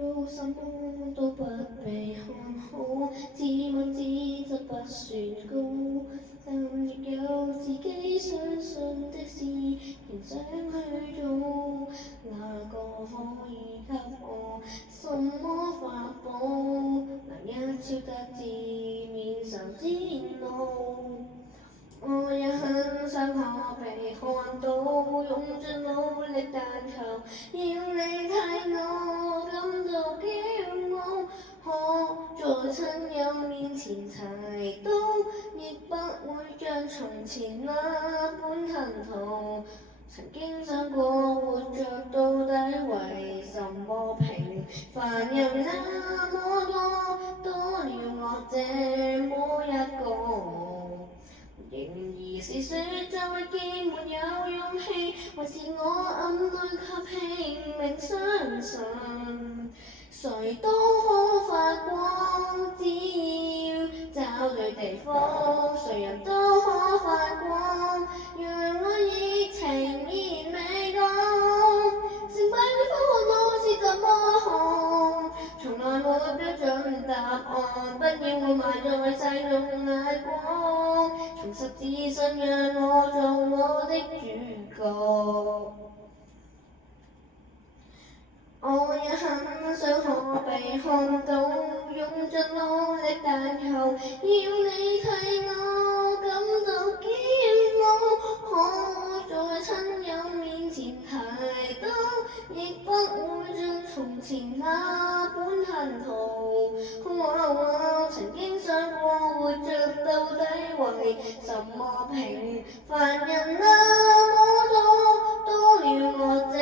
做什麼都不被看好，自問自責不算高，但亦有自己相信的事，仍想去做。哪個可以給我什麼法寶，能一朝得志免受煎熬？我也很想可被看到，用盡努力但求要你睇我感到驕傲，可在親友面前提到，亦不會像從前那般吞吐。曾經想過活着到底為什麼，平凡人那麼多，多了我這麼一個。仍然是說再見沒有勇氣，還是我暗裏卻拼命相信，誰都可發光，只要找對地方，誰人都可發光，讓我熱情依然未降。成敗與否看我是怎麼看，從來沒標準答案，不要活埋在世俗眼光，重拾自信讓我做我的主角。我也很想可被看到，用盡努力但求要你睇我感到驕傲，可在親友面前提到，亦不會像從前那般吞吐。曾經想過活着到底為什麼，平凡人那麼多，多了我這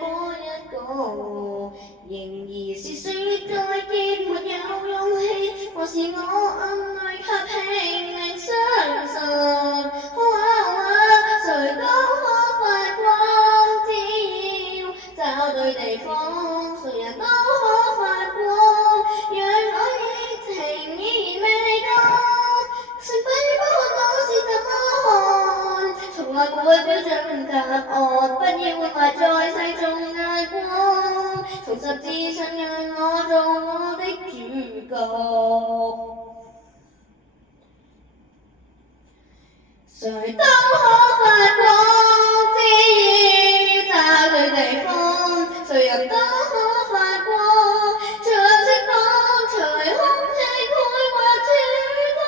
麼一個。仍然是說再見沒有勇氣，還是我暗裏卻拼命相信，誰都可發光，只要找對地方，誰人都可發光，讓我熱情依然未降。成敗與否看我是怎麼看，從來沒會標準答案，不要活埋在世俗眼光，重拾自信讓我做我的主角。誰都可發光，只要找對地方，誰人都可發光，像釋放隨空氣繪畫曙光。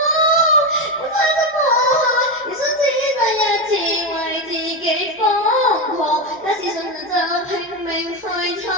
管他怎麼看，人生只得一次，為自己瘋狂，假使信任就拼命去闖。